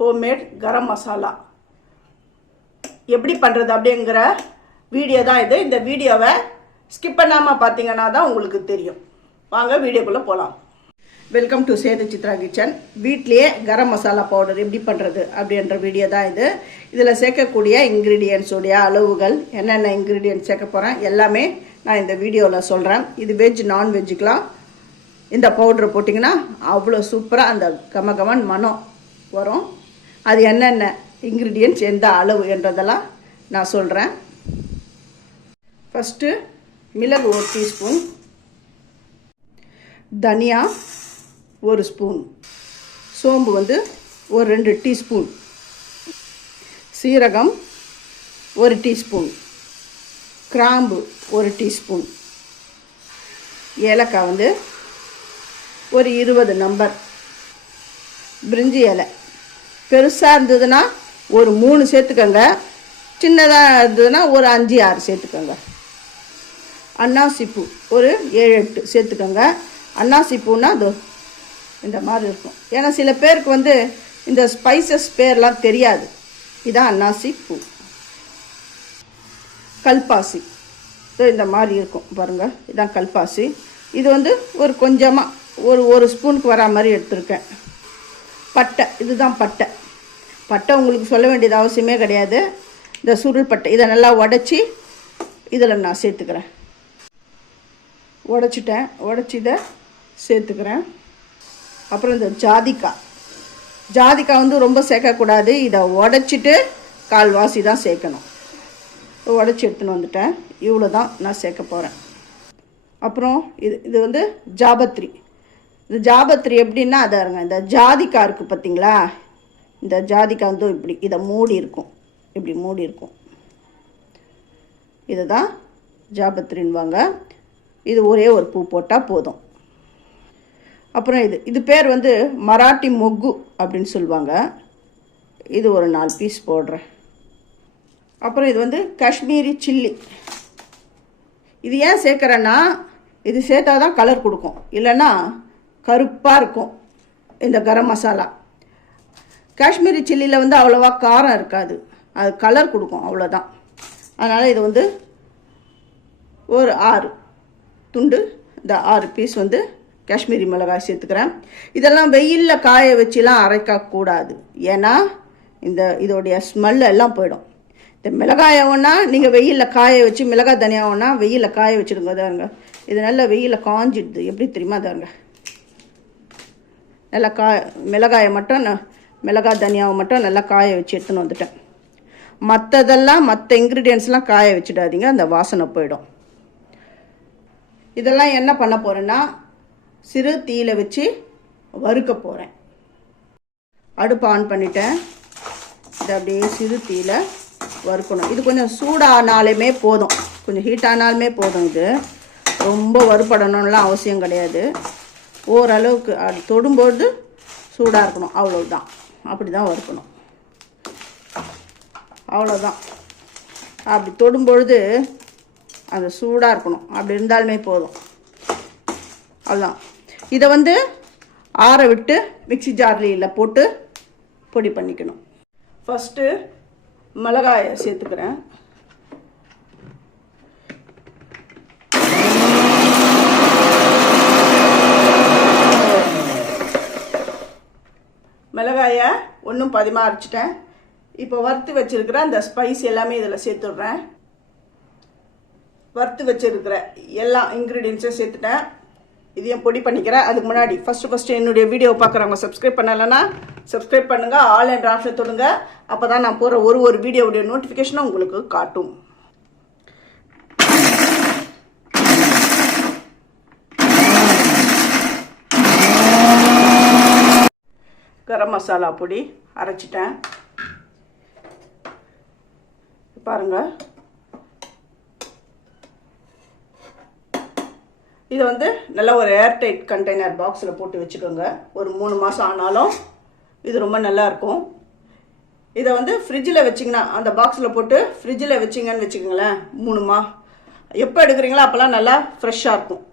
Homemade garam masala எப்படி பண்ணுறது அப்படிங்கிற வீடியோ தான் இது. இந்த வீடியோவை ஸ்கிப் பண்ணாமல் பார்த்தீங்கன்னா தான் உங்களுக்கு தெரியும். வாங்க வீடியோக்குள்ளே போகலாம். Welcome to Sethu Chitra kitchen. வீட்லேயே கரம் மசாலா பவுடர் எப்படி பண்ணுறது அப்படின்ற வீடியோ தான் இது. இதில் சேர்க்கக்கூடிய இன்க்ரீடியன்ஸுடைய அளவுகள், என்னென்ன இன்க்ரீடியன்ஸ் சேர்க்க போகிறேன் எல்லாமே நான் இந்த வீடியோவில் சொல்கிறேன். இது வெஜ் நான்வெஜ்ஜுக்கெலாம் இந்த பவுடர் போட்டிங்கன்னா அவ்வளோ சூப்பராக அந்த கமகமன் மனம் வரும். அது என்னென்ன இன்க்ரீடியன்ட்ஸ், எந்த அளவு என்றதெல்லாம் நான் சொல்கிறேன். ஃபஸ்ட்டு மிளகு 1 டீஸ்பூன், தனியா 1 ஸ்பூன், சோம்பு ஒரு 2 டீஸ்பூன், சீரகம் 1 டீஸ்பூன், கிராம்பு 1 டீஸ்பூன், ஏலக்காய் ஒரு 20 நம்பர், பிரிஞ்சி இலை பெருசாக இருந்ததுன்னா ஒரு 3 சேர்த்துக்கோங்க, சின்னதாக இருந்ததுன்னா ஒரு 5-6 சேர்த்துக்கோங்க. அன்னாசிப்பூ ஒரு 7-8 சேர்த்துக்கோங்க. அன்னாசிப்பூன்னா அது இந்த மாதிரி இருக்கும். ஏன்னா சில பேருக்கு இந்த ஸ்பைசஸ் பேர்லாம் தெரியாது. இதான் அன்னாசிப்பூ. கல்பாசி இந்த மாதிரி இருக்கும் பாருங்கள், இதான் கல்பாசி. இது ஒரு கொஞ்சமாக ஒரு ஸ்பூனுக்கு வரா மாதிரி எடுத்துருக்கேன். பட்டை, இதுதான் பட்டை. பட்டை உங்களுக்கு சொல்ல வேண்டியது அவசியமே கிடையாது. இந்த சுருள் பட்டை இதை நல்லா உடச்சி இதில் நான் சேர்த்துக்கிறேன். உடச்சி இதை சேர்த்துக்கிறேன். அப்புறம் இந்த ஜாதிக்காய் ரொம்ப சேர்க்கக்கூடாது. இதை உடச்சிட்டு கால்வாசி தான் சேர்க்கணும். உடச்சி எடுத்துன்னு வந்துட்டேன். இவ்வளோ தான் நான் சேர்க்க போகிறேன். அப்புறம் இது ஜாபத்ரி. இந்த ஜாபத்ரி எப்படின்னா அதாருங்க, இந்த ஜாதிக்காய் இருக்குது பார்த்தீங்களா, இந்த ஜாதிக்காய் இப்படி இதை மூடி இருக்கும், இப்படி மூடி இருக்கும். இதை தான் ஜாபத்ரின்வாங்க. இது ஒரே ஒரு பூ போட்டால் போதும். அப்புறம் இது பேர் மராட்டி மொக்கு அப்படின்னு சொல்லுவாங்க. இது ஒரு 4 பீஸ் போடுறேன். அப்புறம் இது காஷ்மீரி சில்லி. இது ஏன் சேர்க்குறேன்னா, இது சேர்த்தா தான் கலர் கொடுக்கும், இல்லைன்னா கருப்பாக இருக்கும் இந்த கரம் மசாலா. காஷ்மீரி சில்லியில் அவ்வளோவா காரம் இருக்காது, அது கலர் கொடுக்கும், அவ்வளோதான். அதனால் இது ஒரு 6 துண்டு, இந்த 6 பீஸ் காஷ்மீரி மிளகாய் சேர்த்துக்கிறேன். இதெல்லாம் வெயிலில் காய வச்சுலாம் அரைக்கக்கூடாது, ஏன்னா இதோடைய ஸ்மெல் எல்லாம் போயிடும். இந்த மிளகாயை ஒன்றா நீங்கள் வெயிலில் காய வச்சு, மிளகாய் தனியாக ஒன்றா வெயிலில் காய வச்சுடுங்க. தாருங்க, இது நல்லா வெயிலில் காஞ்சிடுது. எப்படி தெரியுமா? தாருங்க, நல்லா மிளகாயை மட்டும் மிளகாய் தனியாவை மட்டும் நல்லா காய வச்சு எடுத்துன்னு வந்துட்டேன். மற்ற இன்க்ரீடியன்ஸ்லாம் காய வச்சுடாதீங்க, அந்த வாசனை போயிடும். இதெல்லாம் என்ன பண்ண போகிறேன்னா, சிறு தீயில வச்சு வறுக்க போகிறேன். அடுப்பு ஆன் பண்ணிட்டேன். இது அப்படியே சிறு தீயில வறுக்கணும். இது கொஞ்சம் சூடானாலுமே போதும், கொஞ்சம் ஹீட் ஆனாலுமே போதும். இது ரொம்ப வறுபடணும்லாம் அவசியம் கிடையாது. ஓரளவுக்கு அது தொடும்போது சூடாக இருக்கணும், அவ்வளோதான். அப்படி தான் வறுக்கணும், அவ்வளோதான். அப்படி தொடும்பொழுது அந்த சூடாக இருக்கணும், அப்படி இருந்தாலுமே போதும், அவ்வளோதான். இதை ஆற விட்டு மிக்ஸி ஜாரில் போட்டு பொடி பண்ணிக்கணும். ஃபஸ்ட்டு மிளகாயை சேர்த்துக்கிறேன். மிளகாயை 1 பாதியமாக அரைச்சிட்டேன். இப்போ வறுத்து வச்சுருக்கிற அந்த ஸ்பைஸ் எல்லாமே இதில் சேர்த்துடுறேன். வறுத்து வச்சுருக்கிற எல்லா இன்க்ரீடியன்ஸும் சேர்த்துட்டேன். இதையும் பொடி பண்ணிக்கிறேன். அதுக்கு முன்னாடி ஃபஸ்ட்டு என்னுடைய வீடியோ பார்க்குறவங்க சப்ஸ்கிரைப் பண்ணலைன்னா சப்ஸ்கிரைப் பண்ணுங்கள், ஆல் என்ற ஆப்ஷன் தொடுங்க. அப்போ தான் நான் போகிற ஒரு வீடியோவுடைய நோட்டிஃபிகேஷனும் உங்களுக்கு காட்டும். கரம் மசாலா பொடி அரைச்சிட்டேன் பாருங்கள். இதை நல்லா ஒரு ஏர்டைட் கண்டெய்னர் பாக்ஸில் போட்டு வச்சுக்கோங்க. ஒரு 3 மாதம் ஆனாலும் இது ரொம்ப நல்லாயிருக்கும். இதை ஃப்ரிட்ஜில் வச்சிங்கன்னா, அந்த பாக்ஸில் போட்டு ஃப்ரிட்ஜில் வச்சிங்கன்னு வச்சுக்கோங்களேன், 3 எப்போ எடுக்கிறீங்களோ அப்போல்லாம் நல்லா ஃப்ரெஷ்ஷாக இருக்கும்.